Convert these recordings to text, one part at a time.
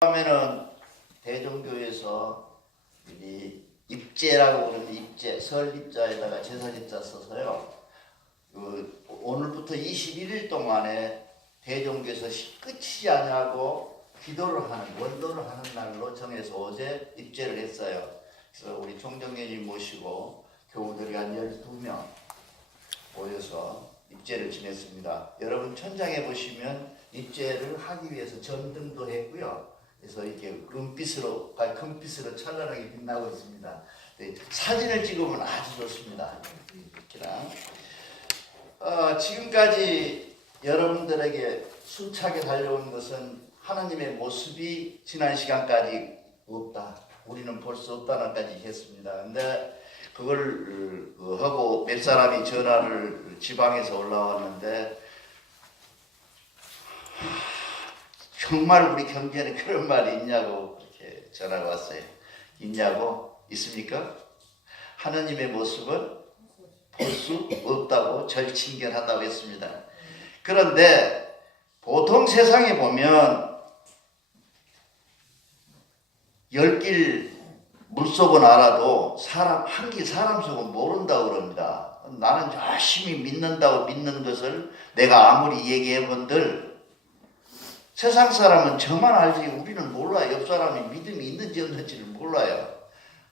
다음에는 대종교에서 이 입제라고 그러는 입제, 설입자에다가 제설입자 써서요. 오늘부터 21일 동안에 대종교에서 끝이지 않냐고 기도를 하는, 원도를 하는 날로 정해서 어제 입제를 했어요. 그래서 우리 총정교님 모시고 교우들이 한 12명 모여서 입제를 지냈습니다. 여러분 천장에 보시면 입제를 하기 위해서 전등도 했고요. 그래서 이렇게 금빛으로, 금빛으로 찬란하게 빛나고 있습니다. 네, 사진을 찍으면 아주 좋습니다. 지금까지 여러분들에게 숨차게 달려온 것은 하나님의 모습이 지난 시간까지 없다. 우리는 볼 수 없다는 까지 했습니다. 근데 그걸 하고 몇 사람이 전화를 지방에서 올라왔는데 정말 우리 경제는 그런 말이 있냐고 그렇게 전화가 왔어요. 있냐고? 있습니까? 하나님의 모습은 볼 수 없다고 절친견한다고 했습니다. 그런데 보통 세상에 보면 열길 물속은 알아도 한길 사람 속은 모른다고 그럽니다. 나는 열심히 믿는다고 믿는 것을 내가 아무리 얘기해 본들 세상 사람은 저만 알지 우리는 몰라요. 옆 사람이 믿음이 있는지 없는지를 몰라요.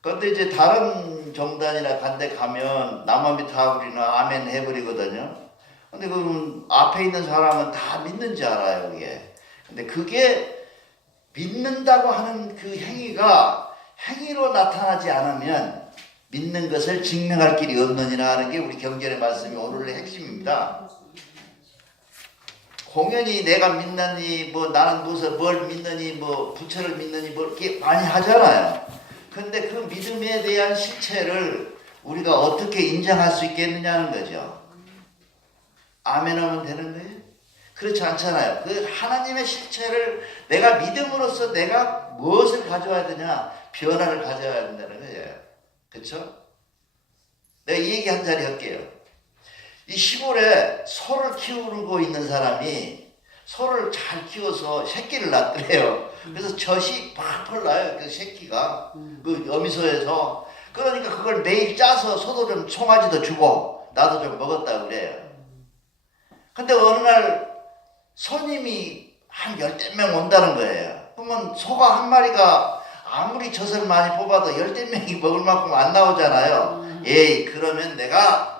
그런데 이제 다른 정단이나 간데 가면 나만 믿다 우리는 아멘 해버리거든요. 근데 그 앞에 있는 사람은 다 믿는지 알아요. 그게. 근데 그게 믿는다고 하는 그 행위가 행위로 나타나지 않으면 믿는 것을 증명할 길이 없느니라 하는 게 우리 경전의 말씀이 오늘의 핵심입니다. 공연히 내가 믿느니 나는 무슨 뭘 믿느니 부처를 믿느니 이렇게 많이 하잖아요. 근데 그 믿음에 대한 실체를 우리가 어떻게 인정할 수 있겠느냐는 거죠. 아멘 하면 되는 거예요? 그렇지 않잖아요. 그 하나님의 실체를 내가 믿음으로써 내가 무엇을 가져와야 되냐? 변화를 가져야 된다는 거예요. 그렇죠? 내가 이 얘기 한 자리 할게요. 이 시골에 소를 키우고 있는 사람이 소를 잘 키워서 새끼를 낳더래요. 그래서 젖이 팍팍 나요. 그 새끼가 그 어미소에서. 그러니까 그걸 매일 짜서 소도 좀 송아지도 주고 나도 좀 먹었다고 그래요. 근데 어느 날 손님이 한 10명 온다는 거예요. 그러면 소가 한 마리가 아무리 젖을 많이 뽑아도 10명이 먹을 만큼 안 나오잖아요. 에이, 그러면 내가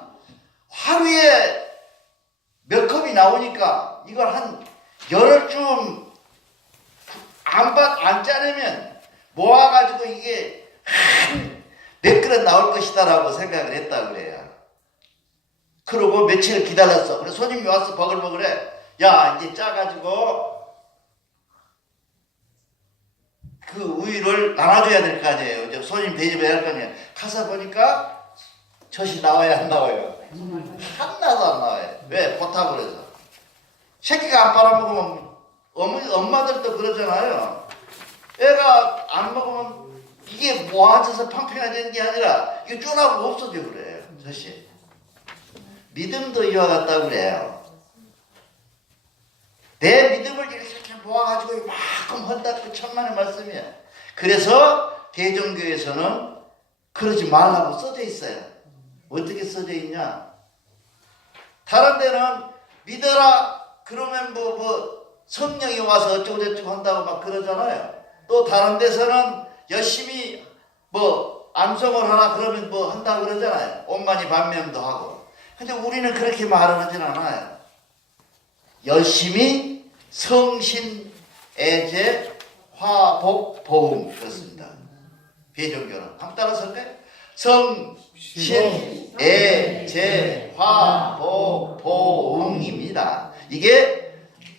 하루에 몇 컵이 나오니까 이걸 한 열흘 좀 안 짜내면 모아가지고 이게 몇 그릇 나올 것이다라고 생각을 했다 그래요. 그러고 며칠을 기다렸어. 그래서 손님이 와서 버글버글해. 야, 이제 짜가지고 그 우유를 나눠줘야 될 거 아니에요. 손님 대접해야 할 거 아니에요. 가서 보니까 젖이 나와야 안 나와요. 하나도 안 나와요. 왜? 포탑을 해서. 새끼가 안 빨아먹으면 엄마들도 그러잖아요. 애가 안 먹으면 이게 모아져서 팡팡해지는 게 아니라 이게 쫀하고 없어져 그래요. 젖이. 믿음도 이와 같다고 그래요. 내 믿음을 이렇게 모아가지고 이만큼 한다 그 천만의 말씀이야. 그래서 대종교에서는 그러지 말라고 써져 있어요. 어떻게 써져 있냐? 다른 데는 믿어라 그러면 성령이 와서 어쩌고저쩌고 한다고 막 그러잖아요. 또 다른 데서는 열심히 암송을 하라 그러면 한다고 그러잖아요. 온만이 반면도 하고. 근데 우리는 그렇게 말을 하진 않아요. 열심히 성신, 애제, 화복, 보음 그렇습니다. 대종교는 한번 따라서 할까요? 성신, 애제, 화복, 보음입니다. 이게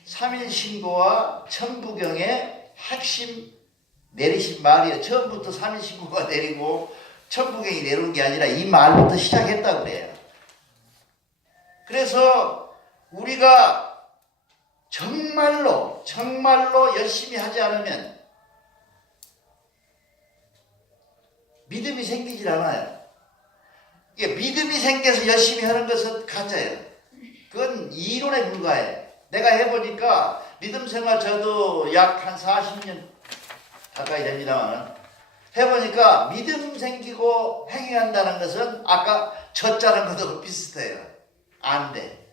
삼일신고와 천부경의 핵심 내리신 말이에요. 처음부터 삼일신고가 내리고 천부경이 내려온 게 아니라 이 말부터 시작했다고 그래요. 그래서 우리가 정말로 열심히 하지 않으면 믿음이 생기질 않아요. 이게 믿음이 생겨서 열심히 하는 것은 가짜예요. 그건 이론에 불과해. 내가 해보니까 믿음 생활 저도 약 한 40년 가까이 됩니다만 해보니까 믿음 생기고 행위한다는 것은 아까 젖자는 것하고 비슷해요. 안 돼.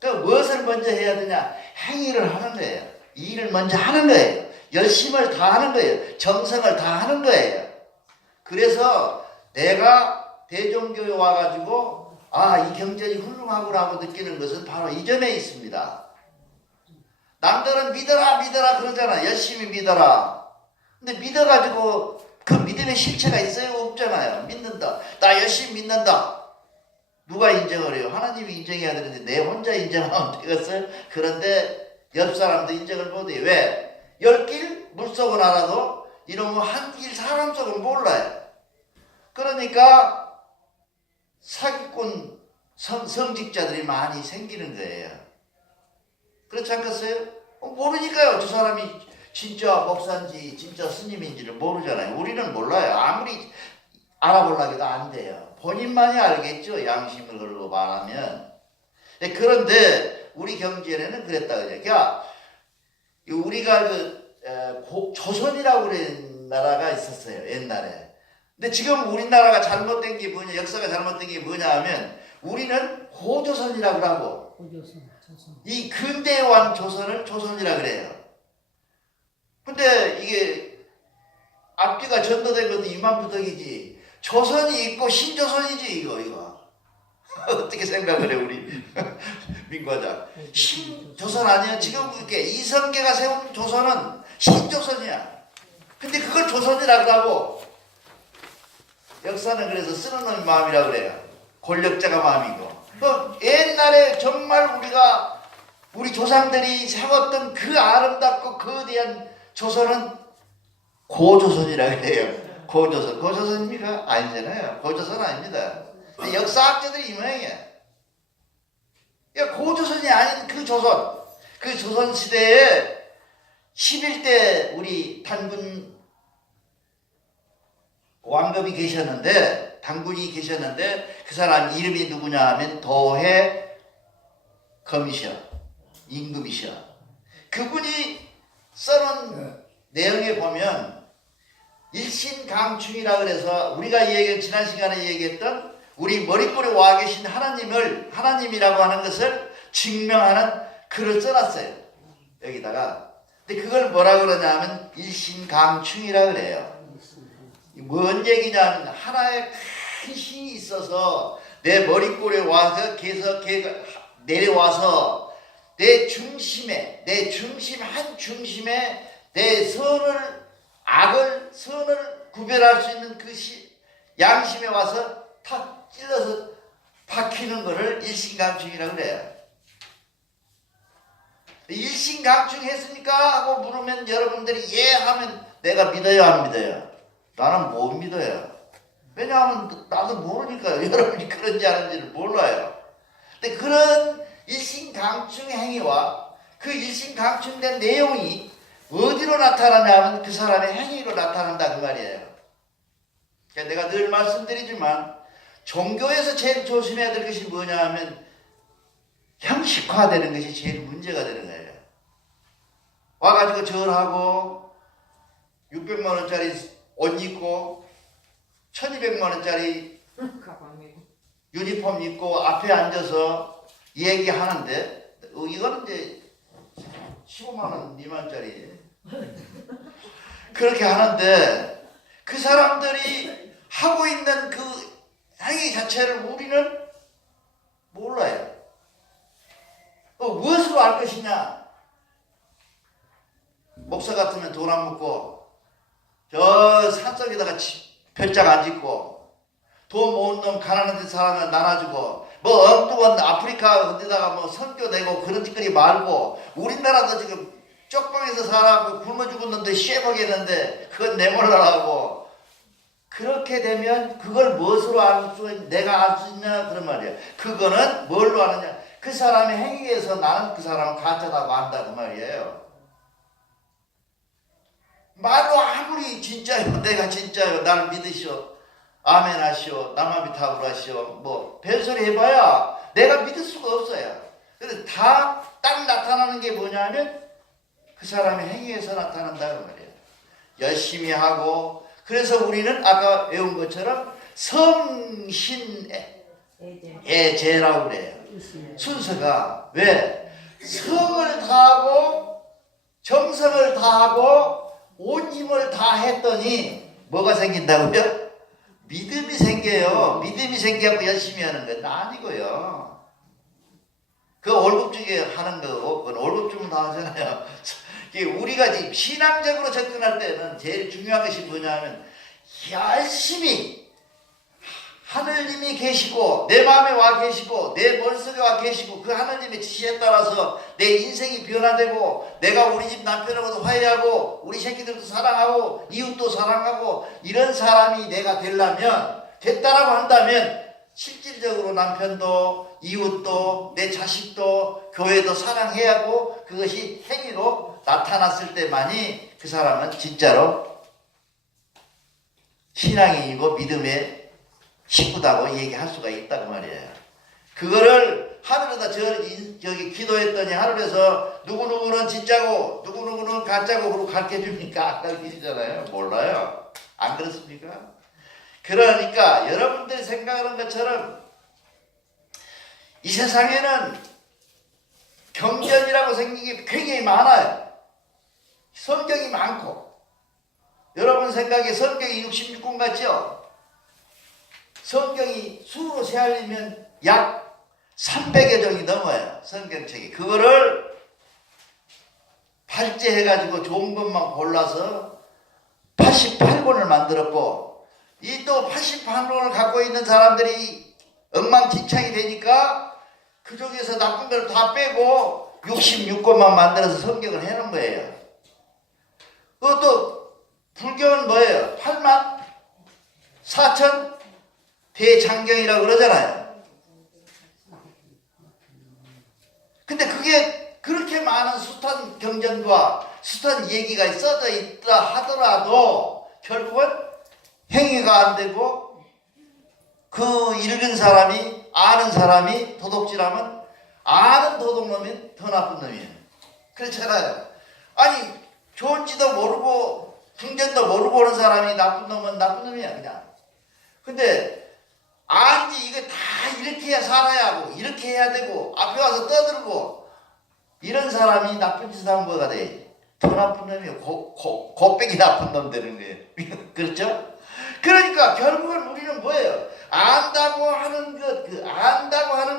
그 무엇을 먼저 해야 되냐? 행위를 하는 거예요. 이 일을 먼저 하는 거예요. 열심을 다하는 거예요. 정성을 다하는 거예요. 그래서 내가 대종교에 와가지고 이 경전이 훌륭하구나고 느끼는 것은 바로 이 점에 있습니다. 남들은 믿어라 믿어라 그러잖아. 열심히 믿어라. 근데 믿어가지고 그 믿음의 실체가 있어요? 없잖아요. 믿는다. 나 열심히 믿는다. 누가 인정을 해요? 하나님이 인정해야 되는데 내 혼자 인정하면 되겠어요? 그런데 옆 사람도 인정을 못해요. 왜? 10길 물속은 알아도 이놈의 한 길 사람 속은 몰라요. 그러니까 사기꾼 성직자들이 많이 생기는 거예요. 그렇지 않겠어요? 모르니까요. 저 사람이 진짜 목사인지 진짜 스님인지를 모르잖아요. 우리는 몰라요. 아무리 알아보려고 해도 안 돼요. 본인만이 알겠죠. 양심을 걸고 말하면. 그런데 우리 경전에는 그랬다 그래요. 그러니까 우리가 조선이라고 그런 나라가 있었어요. 옛날에. 근데 지금 우리나라가 잘못된 게 뭐냐, 역사가 잘못된 게 뭐냐 하면 우리는 고조선이라고 하고 이 근대완 조선을 조선이라 그래요. 근데 이게 앞뒤가 전도된 것도 이만부덕이지. 조선이 있고 신조선이지 이거. 어떻게 생각을 해 우리 민과장. 신조선 아니야? 지금 이렇게 이성계가 세운 조선은 신조선이야. 근데 그걸 조선이라고 하고 역사는 그래서 쓰는 놈의 마음이라고 그래요. 권력자가 마음이고. 옛날에 정말 우리 조상들이 세웠던 그 아름답고 거대한 조선은 고조선이라고 해요. 고조선. 고조선입니까? 아니잖아요. 고조선 아닙니다. 역사학자들이 이 모양이에요. 고조선이 아닌 그 조선. 그 조선 시대에 11대 우리 단군 왕급이 계셨는데, 당군이 계셨는데 그 사람 이름이 누구냐 하면 도해 검이셔. 임금이셔. 그분이 써놓은 내용에 보면 일신강충이라 그래서 우리가 지난 시간에 얘기했던 우리 머릿골에 와 계신 하나님이라고 하는 것을 증명하는 글을 써놨어요. 여기다가. 근데 그걸 뭐라 그러냐면 일신강충이라 그래요. 뭔 얘기냐면 하나의 큰 힘이 있어서 내 머릿골에 와서 걔가 내려와서 내 중심 한 중심에 내 선을 구별할 수 있는 그 양심에 와서 탁 찔러서 박히는 거를 일신강충이라고 그래요. 일신강충 했습니까? 하고 물으면 여러분들이 예 하면 내가 믿어요, 안 믿어요? 나는 못 믿어요. 왜냐하면 나도 모르니까요. 여러분이 그런지 아닌지를 몰라요. 근데 그런 일신강충 행위와 그 일신강충된 내용이 어디로 나타나냐면 그 사람의 행위로 나타난다 그 말이에요. 그러니까 내가 늘 말씀드리지만 종교에서 제일 조심해야 될 것이 뭐냐 하면 형식화되는 것이 제일 문제가 되는 거예요. 와가지고 절하고 600만 원짜리 옷 입고 1200만 원짜리 유니폼 입고 앞에 앉아서 얘기하는데 이거는 이제 15만 원 미만짜리 그렇게 하는데 그 사람들이 하고 있는 그 행위 자체를 우리는 몰라요. 무엇으로 알 것이냐? 목사 같으면 돈 안 묻고 저 산속에다가 별장 안 짓고 돈 모은 놈 가난한 데 사람을 나눠주고 뭐 엉뚱한 아프리카 어디다가 뭐 선교 내고 그런 짓거리 말고 우리나라도 지금 쪽방에서 살아갖고 굶어 죽었는데 쉐벅했는데 그건 내몰라라고 그렇게 되면 그걸 무엇으로 내가 알 수 있냐 그런 말이야. 그거는 뭘로 아느냐? 그 사람의 행위에서 나는 그 사람을 가짜다고 안다 그 말이에요. 말로 아무리 진짜요 내가 진짜요 나를 믿으시오 아멘 하시오 남아비타불 하시오 뭐 별소리 해봐야 내가 믿을 수가 없어요. 그래서 다 딱 나타나는 게 뭐냐면 그 사람의 행위에서 나타난다 그 말이에요. 열심히 하고, 그래서 우리는 아까 외운 것처럼 성신애제라고 그래요. 순서가 왜? 성을 다하고 정성을 다하고 온 힘을 다했더니 뭐가 생긴다고요? 믿음이 생겨요. 믿음이 생겨서 열심히 하는 건 아니고요. 그 월급 주게 하는 거고, 그건 월급 주면 다 하잖아요. 우리가 지금 신앙적으로 접근할 때는 제일 중요한 것이 뭐냐면 열심히 하느님이 계시고 내 마음에 와 계시고 내 머릿속에 와 계시고 그 하느님의 지시에 따라서 내 인생이 변화되고 내가 우리 집 남편하고도 화해하고 우리 새끼들도 사랑하고 이웃도 사랑하고 이런 사람이 내가 되려면 됐다라고 한다면 실질적으로 남편도 이웃도 내 자식도 교회도 사랑해야 하고 그것이 행위로 나타났을 때만이 그 사람은 진짜로 신앙인이고 믿음의 식구다고 얘기할 수가 있다고 말이에요. 그거를 하늘에다 저기 기도했더니 하늘에서 누구누구는 진짜고 누구누구는 가짜고 그러고 가르쳐 줍니까? 안 가르치잖아요. 몰라요. 안 그렇습니까? 그러니까 여러분들이 생각하는 것처럼 이 세상에는 경전이라고 생긴 게 굉장히 많아요. 성경이 많고 여러분 생각에 성경이 66권 같죠? 성경이 수로 세알리면 약 300여 종이 넘어요. 성경책이. 그거를 발제해가지고 좋은 것만 골라서 88권을 만들었고 이 또 88권을 갖고 있는 사람들이 엉망진창이 되니까 그 중에서 나쁜 걸 다 빼고 66권만 만들어서 성경을 해놓은 거예요. 그것도 불교는 뭐예요? 8만 4천 대장경이라고 그러잖아요. 근데 그게 그렇게 많은 숱한 경전과 숱한 얘기가 써져 있다 하더라도 결국은 행위가 안 되고 그 읽은 사람이 아는 사람이 도둑질하면 아는 도둑놈이 더 나쁜 놈이에요. 그렇잖아요. 아니 좋은지도 모르고 중전도 모르고 오는 사람이 나쁜 놈은 나쁜 놈이야 그냥. 근데 아니지 이거 다 이렇게 해야 살아야 하고 이렇게 해야 되고 앞에 와서 떠들고 이런 사람이 나쁜 짓을 하면 뭐가 돼? 더 나쁜 놈이에요. 곱빼기 나쁜 놈 되는 거예요. 그렇죠? 그러니까 결국은 우리는 뭐예요? 안다고 하는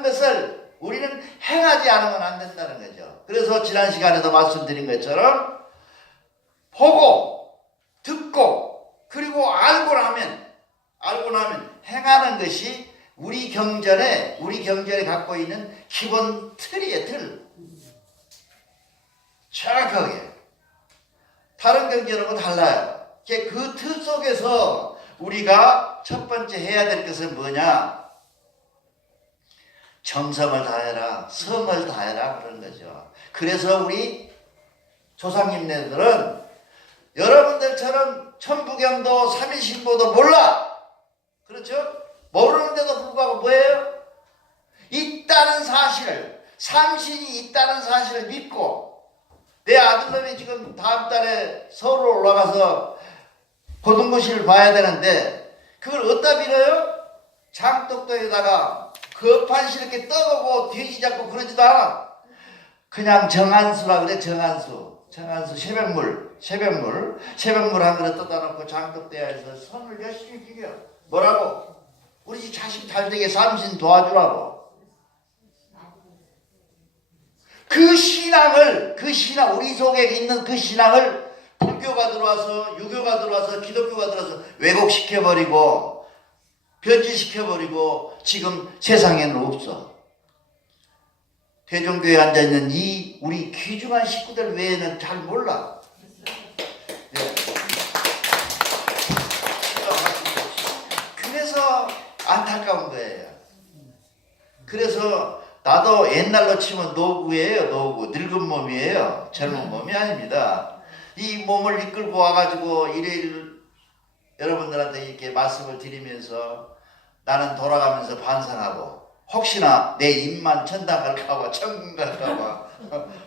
것을 우리는 행하지 않으면 안 된다는 거죠. 그래서 지난 시간에도 말씀드린 것처럼 보고 듣고 그리고 알고 나면 행하는 것이 우리 경전에 갖고 있는 기본 틀이에요. 틀. 정확하게. 다른 경전하고 달라요. 그 틀 속에서 우리가 첫 번째 해야 될 것은 뭐냐? 정성을 다해라, 성을 다해라 그런 거죠. 그래서 우리 조상님네들은 여러분들처럼 천부경도 삼일신보도 몰라. 그렇죠? 모르는데도 불구하고 뭐예요? 있다는 사실을, 삼신이 있다는 사실을 믿고 내 아들놈이 지금 다음 달에 서울로 올라가서 고등고시를 봐야 되는데 그걸 어디다 빌어요? 장독도에다가 거판실 이렇게 떠보고 돼지 잡고 그러지도 않아. 그냥 정한수라 그래. 정한수 새벽물 한 그릇 떠다 놓고 장독대야에서 손을 열심히 비벼. 뭐라고? 우리 집 자식 잘 되게 삼신 도와주라고. 그 신앙 우리 속에 있는 그 신앙을 불교가 들어와서 유교가 들어와서 기독교가 들어와서 왜곡시켜버리고 변질시켜버리고 지금 세상에는 없어. 대종교에 앉아있는 이 우리 귀중한 식구들 외에는 잘 몰라. 네. 그래서 안타까운 거예요. 그래서 나도 옛날로 치면 노구예요. 노구. 늙은 몸이에요. 젊은 몸이 아닙니다. 이 몸을 이끌고 와가지고 일요일 여러분들한테 이렇게 말씀을 드리면서 나는 돌아가면서 반성하고 혹시나 내 입만 천당 갈까봐 천국 갈까봐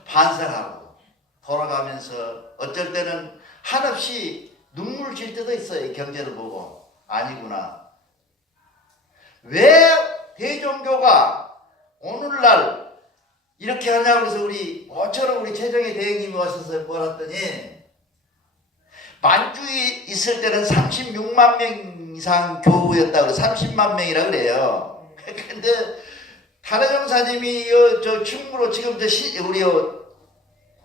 반성하고 돌아가면서 어쩔 때는 한없이 눈물 질 때도 있어요. 이 경제를 보고. 아니구나. 왜 대종교가 오늘날 이렇게 하냐고 그래서 우리 모처럼 우리 최정희 대행님이 오셔서 뭐랬더니 만주에 있을 때는 36만 명 이상 교우였다고 그래서 30만 명이라 그래요. 근데 다르정사님이 저 충무로 지금 우리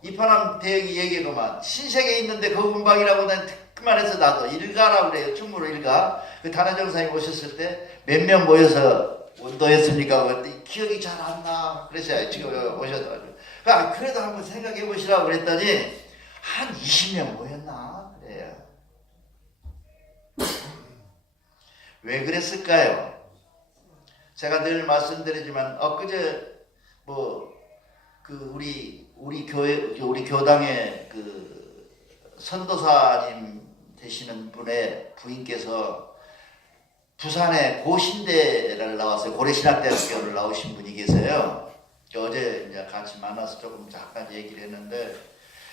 이파남 대행이 얘기하고만 신세계에 있는데 그 근방이라고 난 그만해서 나도 일가라고 그래요. 충무로 일가. 그 다르정사님 오셨을 때 몇 명 모여서 운동했습니까? 그랬더니 기억이 잘 안 나. 그랬어요. 지금 오셔가지고. 그래도 한번 생각해 보시라고 그랬더니 한 20명 모였나? 그래요. 왜 그랬을까요? 제가 늘 말씀드리지만 엊그제 우리 교당의 그 선도사님 되시는 분의 부인께서 부산에 고신대를 나왔어요. 고려신학대학교를 나오신 분이 계세요. 어제 이제 같이 만나서 조금 잠깐 얘기를 했는데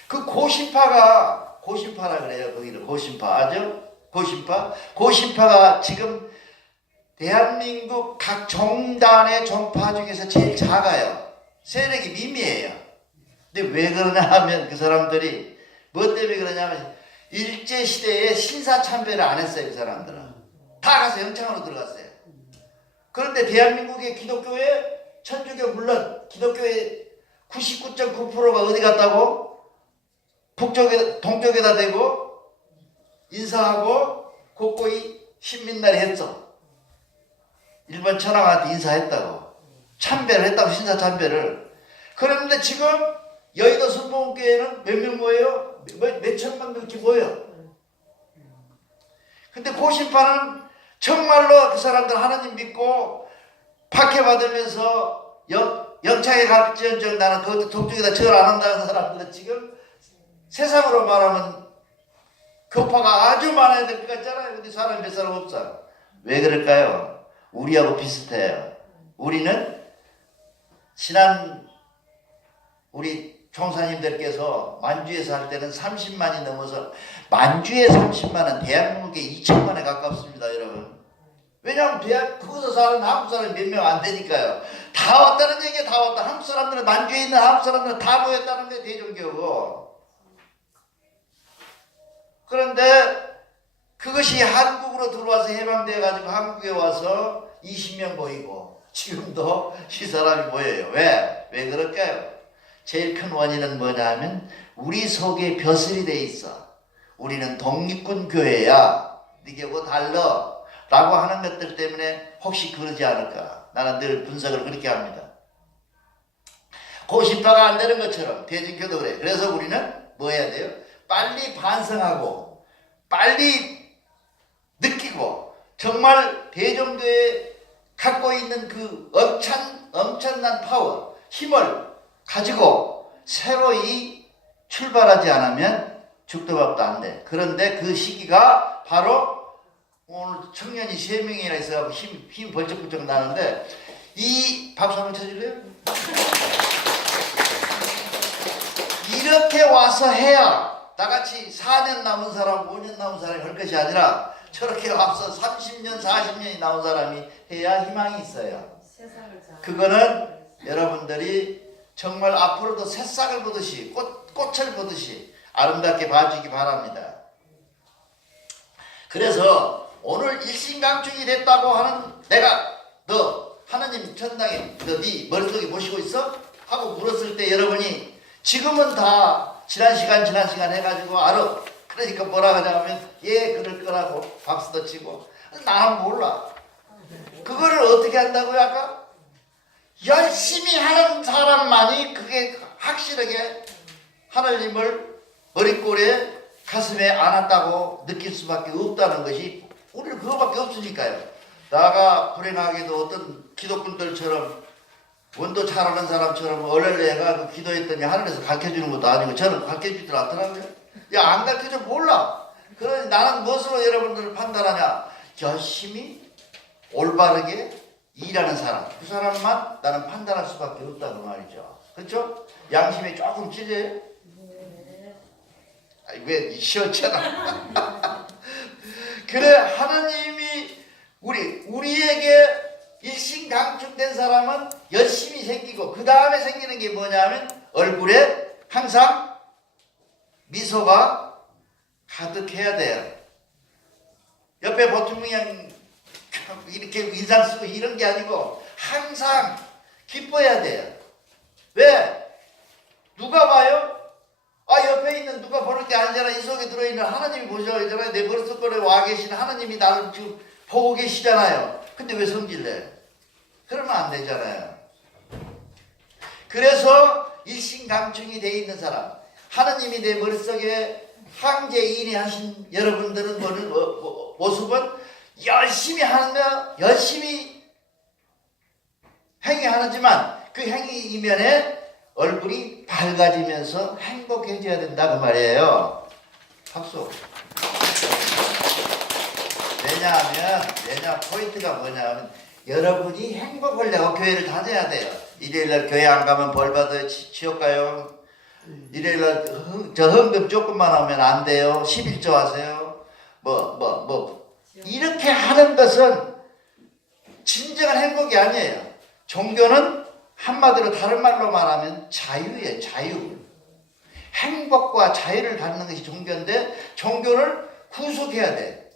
그 고신파라 그래요. 거기를 고신파 아죠? 고신파가 지금 대한민국 각 종단의 종파 중에서 제일 작아요. 세력이 미미해요. 근데 왜 그러냐 하면 그 사람들이 뭐 때문에 그러냐면 일제시대에 신사참배를 안 했어요. 그 사람들은 다 가서 영창으로 들어갔어요. 그런데 대한민국의 기독교의 천주교 물론 기독교의 99.9%가 어디 갔다고? 동쪽에다 대고 인사하고 곳곳이 신민날이 했어. 일본 천황한테 인사했다고. 참배를 했다고. 신사참배를. 그런데 지금 여의도 순복음교회는 몇 명 모여요? 몇 천만 명 이렇게 모여. 근데 고신파는 정말로 그 사람들 하나님 믿고 박해받으면서 영창에 갈지언정 나는 그것도 동쪽에다 절 안 한다는 사람들은 지금 세상으로 말하면 교파가 아주 많아야 될 것 같잖아요. 근데 사람이 몇 사람 없어. 왜 그럴까요? 우리하고 비슷해요. 우리는 우리 총사님들께서 만주에서 할 때는 30만이 넘어서 만주에 30만은 대한민국에 2천만에 가깝습니다. 여러분. 왜냐하면 거기서 사는 한국 사람이 몇 명 안 되니까요. 다 왔다는 얘기야. 다 왔다. 한국 사람들은 만주에 있는 한국 사람들은 다 모였다는 게 대종교고. 그런데 그것이 한국으로 들어와서 해방되어 가지고 한국에 와서 20명 모이고 지금도 이 사람이 모여요. 왜 그럴까요? 제일 큰 원인은 뭐냐 하면 우리 속에 벼슬이 돼 있어. 우리는 독립군 교회야. 니게하고 달라. 라고 하는 것들 때문에 혹시 그러지 않을까. 나는 늘 분석을 그렇게 합니다. 고신파가 안 되는 것처럼 대중교도 그래. 그래서 우리는 뭐 해야 돼요? 빨리 반성하고 빨리 느끼고 정말 대종교에 갖고 있는 그 엄청난 파워, 힘을 가지고 새로이 출발하지 않으면 죽도 밥도 안 돼. 그런데 그 시기가 바로 오늘 청년이 3명이나 있어서 힘 벌쩍벌쩍 나는데 이 박수 한번 쳐줄래요? 이렇게 와서 해야 나같이 4년 남은 사람, 5년 남은 사람이 할 것이 아니라 저렇게 와서 30년, 40년이 나온 사람이 해야 희망이 있어요. 그거는 여러분들이 정말 앞으로도 새싹을 보듯이 꽃을 보듯이 아름답게 봐주기 바랍니다. 그래서 오늘 일신강축이 됐다고 하는 내가 너 하나님 천당에 너 네 머릿속에 모시고 있어? 하고 물었을 때 여러분이 지금은 다 지난 시간 해가지고 알아. 그러니까 뭐라 하냐면 예 그럴 거라고 박수도 치고 나는 몰라. 그거를 어떻게 한다고요 아까? 열심히 하는 사람만이 그게 확실하게 하나님을 머릿골에 가슴에 안았다고 느낄 수밖에 없다는 것이 우리는 그거밖에 없으니까요. 나가 불행하게도 어떤 기독군들처럼 원도 잘하는 사람처럼 얼얼레가 그 기도했더니 하늘에서 가르쳐주는 것도 아니고 저는 가르쳐주질 않더라고요. 야 안 가르쳐줘 몰라. 그러니 나는 무엇으로 여러분들을 판단하냐. 열심히 올바르게 일하는 사람 그 사람만 나는 판단할 수밖에 없다고 말이죠. 그렇죠? 양심이 조금 찔려요? 왜 시원찮아. 그래 하나님이 우리에게 일신강축된 사람은 열심히 생기고 그 다음에 생기는 게 뭐냐면 얼굴에 항상 미소가 가득해야 돼요. 옆에 보통 그냥 이렇게 인상 쓰고 이런 게 아니고 항상 기뻐야 돼요. 왜? 누가 봐요? 옆에 있는 누가 보는 게 아니잖아. 이 속에 들어있는 하나님이 보셔야잖아요. 내 머릿속에 와 계신 하나님이 나를 지금 보고 계시잖아요. 근데 왜 성질내? 그러면 안 되잖아요. 그래서 일신강충이 되어 있는 사람, 하나님이 내 머릿속에 황제인이 하신 여러분들은 보는 모습은 열심히 하며 열심히 행위하지만 그 행위 이면에 얼굴이 밝아지면서 행복해져야 된다 그 말이에요. 박수. 왜냐하면 포인트가 뭐냐면 여러분이 행복하려고 교회를 다녀야 돼요. 일요일날 교회 안 가면 벌 받아요. 지옥 가요. 일요일날 저 헌금 조금만 하면 안 돼요. 11조 하세요. 이렇게 하는 것은 진정한 행복이 아니에요. 종교는 한마디로 다른 말로 말하면 자유예요. 자유. 행복과 자유를 갖는 것이 종교인데 종교를 구속해야 돼.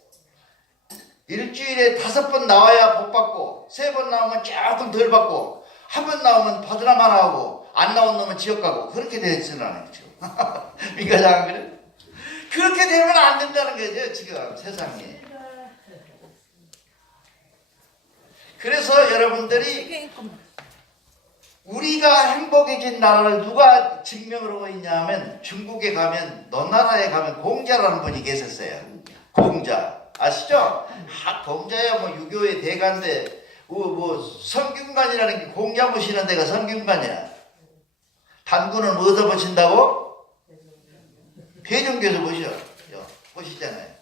일주일에 5번 나와야 복 받고 3번 나오면 조금 덜 받고 한 번 나오면 받으라만 하고 안 나온 놈은 지옥 가고 그렇게 되어 있으나 지금. 민가장 그래? 그렇게 되면 안 된다는 거죠 지금 세상에. 그래서 여러분들이 우리가 행복해진 나라를 누가 증명을 하고 있냐면 중국에 가면 너 나라에 가면 공자라는 분이 계셨어요. 공자 아시죠? 공자야 뭐 유교의 대가인데 성균관이라는 게 공자 모시는 데가 성균관이야. 단군은 어디서 모신다고? 대종교에서 모시잖아요.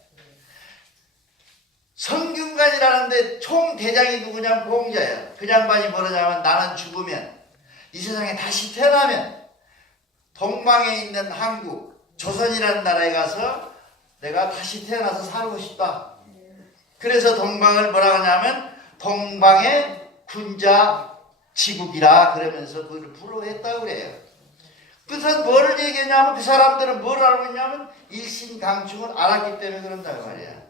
성균관이라는데 총대장이 누구냐면 공자야. 그 양반이 뭐냐면 나는 죽으면 이 세상에 다시 태어나면 동방에 있는 한국 조선이라는 나라에 가서 내가 다시 태어나서 살고 싶다. 그래서 동방을 뭐라 하냐면 동방의 군자 지국이라 그러면서 그걸 불러했다고 그래요. 그래서 뭐를 얘기했냐면 그 사람들은 뭘 알고 있냐면 일신강충을 알았기 때문에 그런다고 말이야.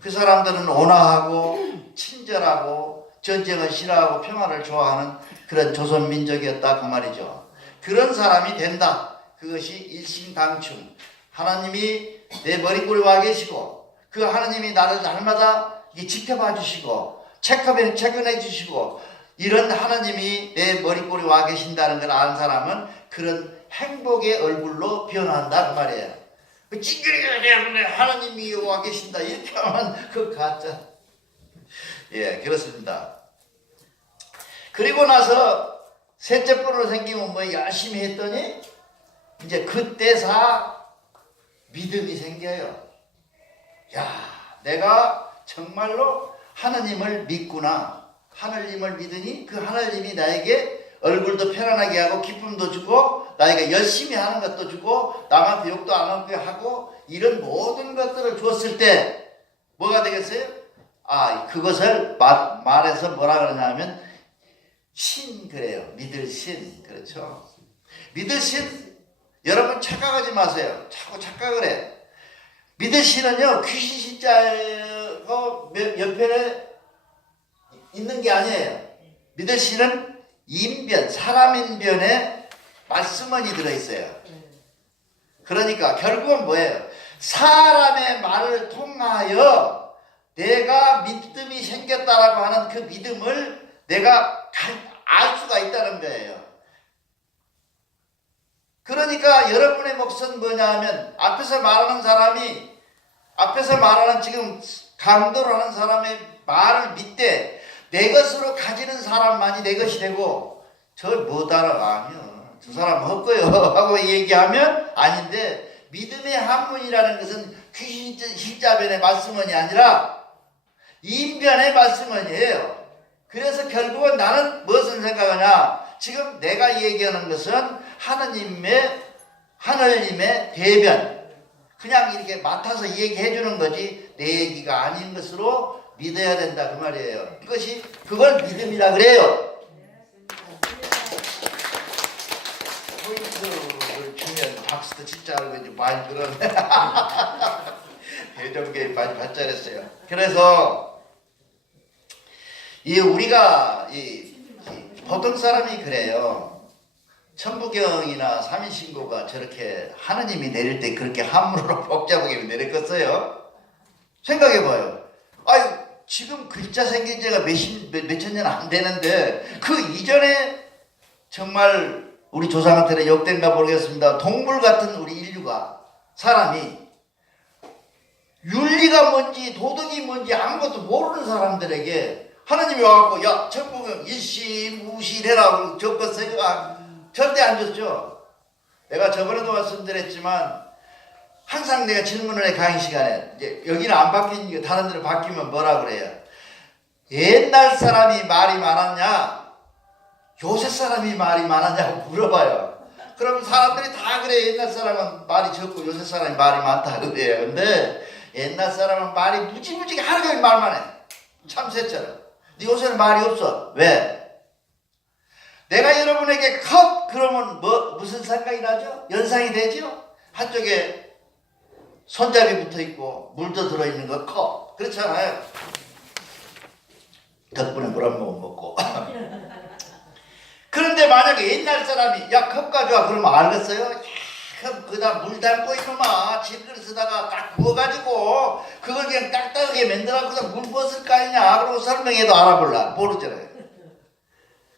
그 사람들은 온화하고 친절하고 전쟁을 싫어하고 평화를 좋아하는 그런 조선민족이었다 그 말이죠. 그런 사람이 된다. 그것이 일신강충. 하나님이 내 머리꼬리 와 계시고 그 하나님이 나를 날마다 지켜봐 주시고 체크해 주시고 이런 하나님이 내 머리꼬리 와 계신다는 걸 아는 사람은 그런 행복의 얼굴로 변한다 그 말이에요. 찡그리게 되면 하나님이 와 계신다 이렇게 하면 그 가짜. 예, 그렇습니다. 그리고 나서 셋째 번으로 생기면 뭐 열심히 했더니 이제 그때사 믿음이 생겨요. 야, 내가 정말로 하나님을 믿구나. 하나님을 믿으니 그 하나님이 나에게 얼굴도 편안하게 하고 기쁨도 주고 나에게 열심히 하는 것도 주고 남한테 욕도 안 하게 하고 이런 모든 것들을 줬을 때 뭐가 되겠어요? 그것을 말해서 뭐라 그러냐면 신 그래요. 믿을 신. 그렇죠. 믿을 신. 여러분 착각하지 마세요. 자꾸 착각을 해. 믿을 신은요 귀신 신자가 옆에 있는 게 아니에요. 믿을 신은 인변, 사람 인변에 말씀원이 들어있어요. 그러니까 결국은 뭐예요? 사람의 말을 통하여 내가 믿음이 생겼다라고 하는 그 믿음을 내가 알 수가 있다는 거예요. 그러니까 여러분의 몫은 뭐냐 하면 앞에서 말하는 지금 강도를 하는 사람의 말을 믿되 내 것으로 가지는 사람만이 내 것이 되고 저 못 알아가면 저 사람 헛거요 하고 얘기하면 아닌데 믿음의 한문이라는 것은 귀신 십자변의 말씀원이 아니라 인변의 말씀원이에요. 그래서 결국은 나는 무엇을 생각하냐? 지금 내가 얘기하는 것은 하나님의 대변, 그냥 이렇게 맡아서 얘기해 주는 거지 내 얘기가 아닌 것으로 믿어야 된다 그 말이에요. 그걸 믿음이라 그래요. 포인트를 주면 박수도 진짜 하고 이제 많이 그러네. 대전교회 많이 발전했어요. 그래서 우리가 보통 사람이 그래요. 천부경이나 삼위신고가 저렇게 하느님이 내릴 때 그렇게 한문으로 복잡하게 내렸겠어요? 생각해봐요. 아유, 지금 글자 생긴 지가 몇천 년 안 되는데 그 이전에 정말 우리 조상한테는 역대인가 모르겠습니다. 동물 같은 우리 인류가 사람이 윤리가 뭔지 도덕이 뭔지 아무것도 모르는 사람들에게 하나님이 와갖고 야 천부경 일시무실해라고 적었어요. 절대 안 줬죠. 내가 저번에도 말씀드렸지만 항상 내가 질문을 해 강의 시간에 이제 여기는 안 바뀌니까 다른 데로 바뀌면 뭐라 그래요? 옛날 사람이 말이 많았냐? 요새 사람이 말이 많았냐고 물어봐요. 그럼 사람들이 다 그래. 옛날 사람은 말이 적고 요새 사람이 말이 많다 그래요. 근데 옛날 사람은 말이 무지무지게 하루 종일 말만 해. 참새처럼. 근데 요새는 말이 없어. 왜? 내가 여러분에게 컵 그러면 무슨 생각이 나죠? 연상이 되죠? 한쪽에 손잡이 붙어 있고 물도 들어 있는 거 컵. 그렇잖아요. 덕분에 물 한 모금 먹고. 그런데 만약에 옛날 사람이 야 컵 가져와 그러면 알겠어요? 야, 컵 그다 물 담고 있노마 질그릇 쓰다가 딱 부어가지고 그걸 그냥 딱딱하게 만들어서 물 부었을 거 아니냐 그러고 설명해도 알아볼라 모르잖아요.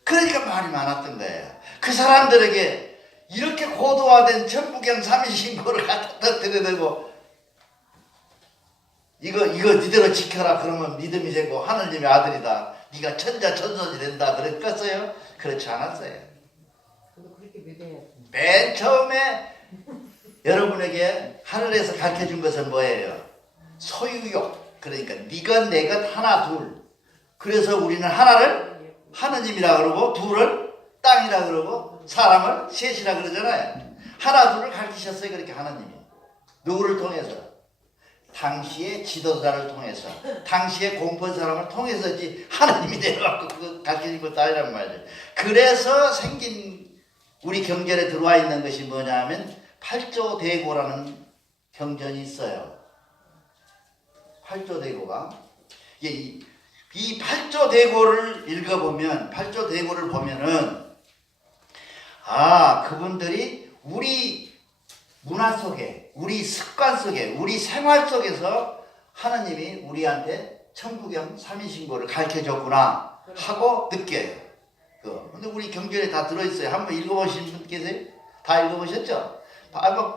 그러니까 말이 많았던 거예요. 그 사람들에게 이렇게 고도화된 천부경 삼위신고를 갖다 터뜨려대고 이거 니대로 지켜라 그러면 믿음이 되고 하느님의 아들이다. 네가 천자천손이 된다 그랬겠어요? 그렇지 않았어요. 맨 처음에 여러분에게 하늘에서 가르쳐준 것은 뭐예요? 소유욕. 그러니까 네가 내가 하나 둘. 그래서 우리는 하나를 하느님이라 그러고 둘을 땅이라 그러고 사람을 셋이라 그러잖아요. 하나 둘을 가르치셨어요. 그렇게 하나님이. 누구를 통해서? 당시의 지도자를 통해서 당시의 공부한 사람을 통해서지 하나님이 내려갖고 그거 가르치는 것도 아니란 말이죠. 그래서 생긴 우리 경전에 들어와 있는 것이 뭐냐 하면 팔조대고라는 경전이 있어요. 팔조대고가 이 팔조대고를 읽어보면 팔조대고를 보면은 그분들이 우리 문화 속에 우리 습관 속에 우리 생활 속에서 하나님이 우리한테 천부경 삼위신고를 가르쳐줬구나 하고 느껴요. 근데 우리 경전에 다 들어있어요. 한번 읽어보신 분 계세요? 다 읽어보셨죠?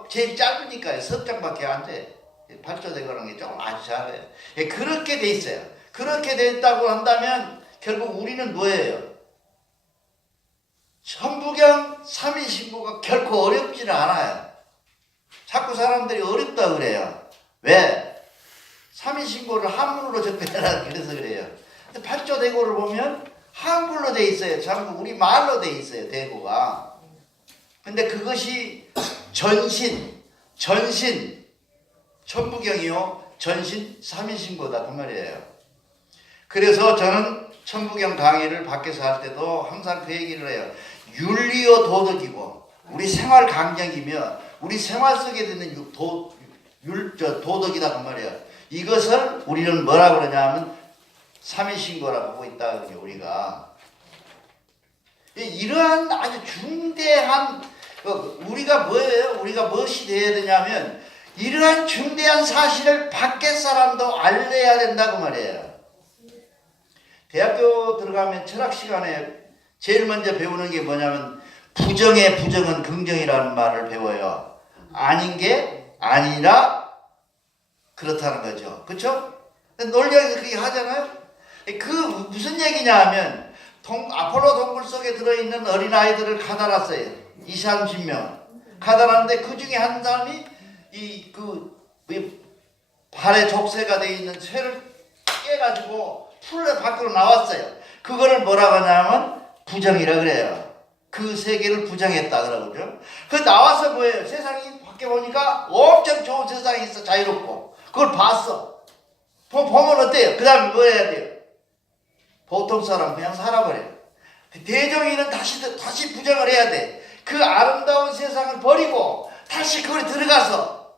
제일 짧으니까요. 석 장밖에 안 돼. 팔조대고라는 게 조금 아주 작아요. 그렇게 돼 있어요. 그렇게 됐다고 한다면 결국 우리는 뭐예요? 천부경 삼위신고가 결코 어렵지는 않아요. 자꾸 사람들이 어렵다 그래요. 왜? 삼위신고를 한문으로 적혀라 그래서 그래요. 근데 팔조대고를 보면 한글로 돼 있어요. 전부 우리 말로 돼 있어요. 대고가. 근데 그것이 전신 천부경이요 전신 삼위신고다 그 말이에요. 그래서 저는 천부경 강의를 밖에서 할 때도 항상 그 얘기를 해요. 윤리요 도덕이고 우리 생활 강령이며 우리 생활 속에 드는 도덕이다 그 말이에요. 이것을 우리는 뭐라 그러냐면 삼위신고라고 보고 있다 그러죠. 우리가 이러한 아주 중대한 우리가 뭐예요? 우리가 무엇이 돼야 되냐면 이러한 중대한 사실을 밖에 사람도 알려야 된다고 말이에요. 대학교 들어가면 철학 시간에 제일 먼저 배우는 게 뭐냐면 부정의 부정은 긍정이라는 말을 배워요. 아닌 게 아니라 그렇다는 거죠. 그렇죠? 논리학에서 그렇게 하잖아요. 그 무슨 얘기냐 하면 아폴로 동굴 속에 들어있는 어린아이들을 가다놨어요. 20-30명 가다놨는데 그 중에 한 사람이 발에 족쇄가 되어 있는 쇠를 깨가지고 풀에 밖으로 나왔어요. 그거를 뭐라고 하냐면 부정이라 그래요. 그 세계를 부정했다 그러죠. 그 나와서 뭐예요? 세상이 밖에 보니까 엄청 좋은 세상이 있어. 자유롭고. 그걸 봤어. 보면 어때요? 그 다음에 뭐 해야 돼요? 보통 사람 그냥 살아버려요. 대종이는 다시 부정을 해야 돼. 그 아름다운 세상을 버리고 다시 그걸 들어가서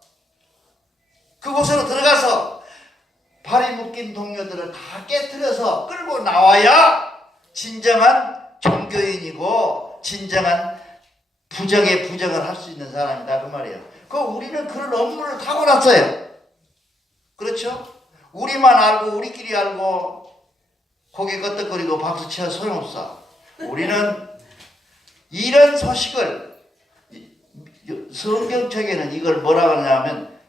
그곳으로 들어가서 발이 묶인 동료들을 다 깨트려서 끌고 나와야 진정한 종교인이고 진정한 부정의 부정을 할 수 있는 사람이다 그 말이에요. 우리는 그런 업무를 타고났어요. 그렇죠? 우리만 알고 우리끼리 알고 고개 끄덕거리고 박수 치어 소용없어. 우리는 이런 소식을 성경책에는 이걸 뭐라고 하냐면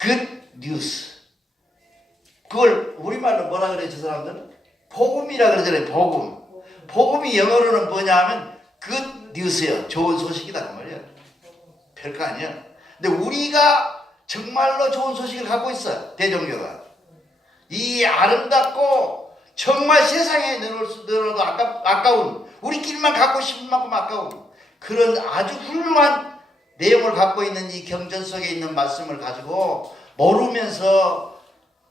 good news. 그걸 우리말로 뭐라 그래 저 사람들은? 복음이라 그러잖아요. 복음. 복음이 영어로는 뭐냐 하면 good news예요. 좋은 소식이다 그 말이에요. 별거 아니에요. 근데 우리가 정말로 좋은 소식을 갖고 있어요. 대종교가. 이 아름답고 정말 세상에 넣어도 아까운 우리끼리만 갖고 싶은 만큼 아까운 그런 아주 훌륭한 내용을 갖고 있는 이 경전 속에 있는 말씀을 가지고 모르면서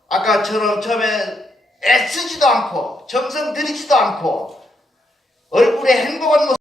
아까처럼 처음에 애쓰지도 않고 정성 들이지도 않고 얼굴에 행복한 모습